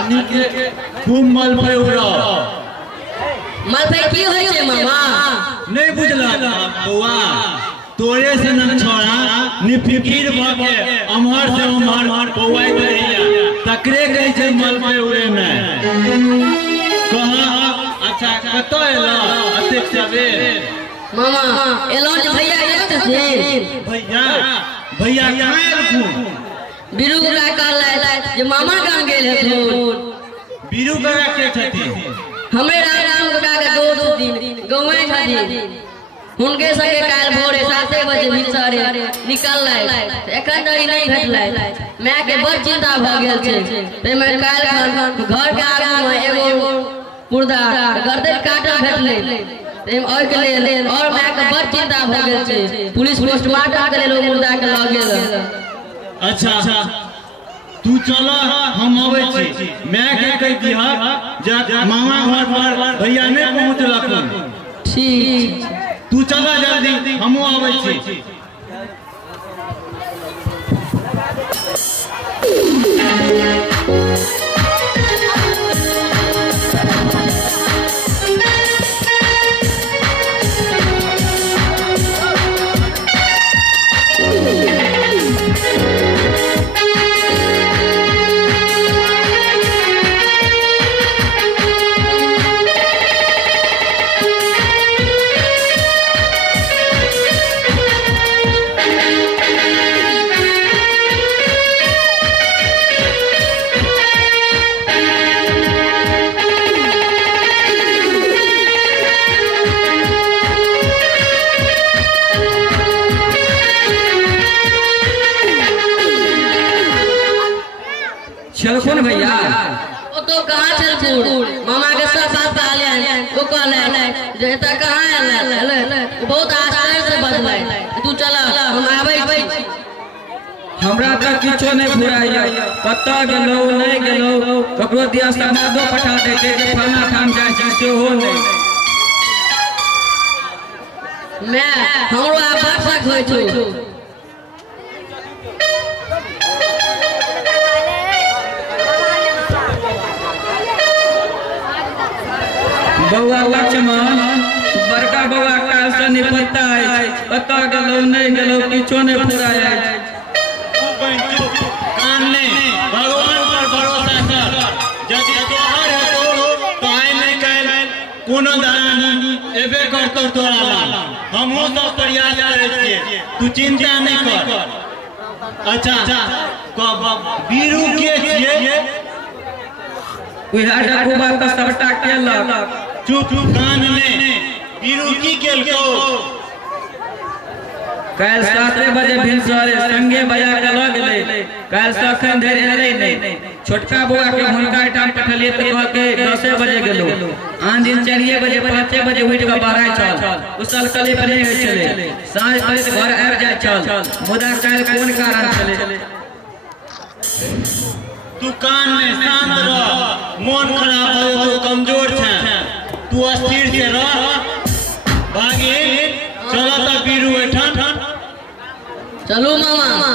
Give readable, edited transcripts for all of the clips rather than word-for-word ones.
आनी के खूब मल पे उड़ा मल पे की होय छे मामा नहीं बुझला बउआ तोरे से न छोड़ा निफिकीर भके अमहर से अमहर बउआ करिया तकरे कहि छे मल पे उड़े में कहा अच्छा कतो एला अते सवेर मामा एलो जे भैया एक से भैया कहां एलखू बीरू का कहला जे मामा गांव गेल हेथुन बीरू का के छथि हमरे राम का दोस्त दिन गौवे छथि हुनके संगे काल भोरे 7 बजे भिनसरे निकललै एखन डरी नहीं भेटलै मैं के बड़ चिंता भ गेल छे ते मैं काल घर के आगू में एगो मुर्दा गर्दन काटल भेटलै ते ओइ के लेल और मैं के बड़ चिंता भ गेल छे पुलिस पोस्टमार्टम के लेल मुर्दा के ल गेल अच्छा तू चला हम आवे छी मैं के कह दिया जा मामा घर पर भैया ने पहुंचलक ठीक तू चला जल्दी हमहु आवे छी चलखुन भैया ओ तो कहां चलखुन मामा के सब बात कहले ओ कहले जे त कहां आले बहुत आश्चर्य से बदलै तू चला हम आबै छी हमरा त किछो नहीं फुराइया कत्ता गेलो नहीं गेलो ककरो दिया समादो पठा दे के फलाना ठाम जाय छै सेहो नहीं मैं हमरो आवश्यक होय छै बउआ लक्ष्मण बड़का बउआ काल से निपत्ता है कत्ता गेलो नहीं गेलो किछो नहीं फुराया कान ने भगवान पर भरोसा कर जदि तोहर है तो पाए में कैल कोनो दानी एबे करतो तोरा ला हमहु सब प्रयास करे छिए तू चिंता नहीं कर अच्छा कब बीरू के छिए उहा डकुबा का सबटा केलक चुप कान ने बीरू की केलको काल 7 बजे भिनसरे संगे भैया के लग गेलै काल से अखन धरि एलै नहीं छोटका बउआ के हुनका टाइम पठलिए त कह के 10 बजे गेलो आन दिन 4 बजे 5 बजे उठ के बाहर चल उसल कली पर नहीं होय छले साँझ तक घर आबि जाय चल मुदा काल कोन कारण छले तू कान में शांत रह मन खराब हो तो कमजोर छे तू अस्थिर से रह भागे चलो त बीरू एठन चलो मामा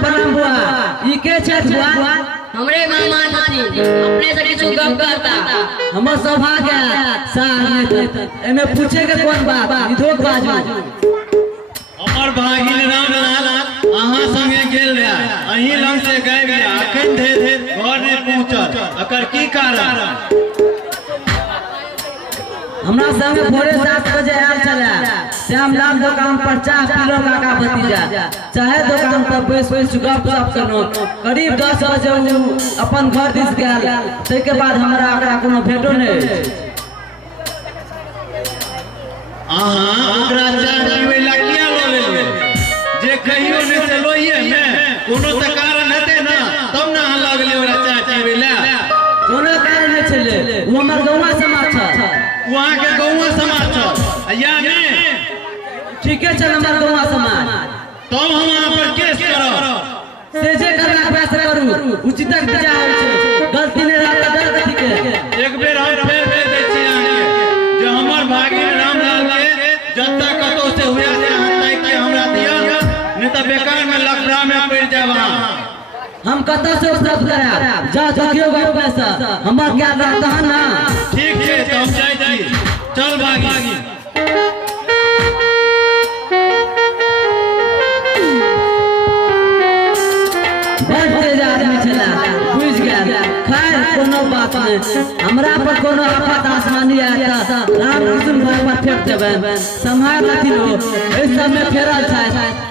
प्रणाम बुआ ई के छै बुआ हमरे मामा छथि अपने से किछु गप करता हमर सौभाग्य सामने एमे पूछे के कोन बात विधोक बाजू हमर भागिन रामलाल अहाँ संगे गेल रहा अही लंग से गए गया अखन धे घर ने पहुंचल अकर की कारण हमरा संगे भोरे 7 बजे आयल चला श्यामलाल दुकान पर चाय पीलो काका भतीजा चाहे दुकान पर बैस गप सप करनो करीब 10 बजे अपन घर दिस गेल तै के बाद हमरा एकरा कोनो भेटो नहीं अहाँ ओकरा चाय पीबै ला किया ल लेलियै जे कहियो नै से लोइए ने कोनो त कारण हेतै ना तब ना अहाँ लगले ओकरा चाय पीबै ला कोनो कारण नहीं छले वो हमर गौवा समाज छ वहाँ के गौवा समाज छ या में ठीक है चल हमार गौवा समाज तब हम वहाँ पर केस करब से जे करना फैसला करू उचित सजा होय छै गलती ने रहता गलती के एक बेर हम फेर दै छी अहाँके जे हमर भागिन रामलाल के जत्ता कतो से हुआ से अहाँ ताकि के हमरा दिया नहीं तो बेकार में लफड़ा में पड़ जाब अहाँ हम कत से उपलब्ध कराब जा सकियो गो पैसा हमर क्या रहता है ना ठीक है तो हम जाय छी चल भागी कोनो बात नहीं हमरा पर कोनो आफत आसमानी आता राम कृष्ण भाई पर फेंक देबे संभाल रखी लो इस समय फेरल छै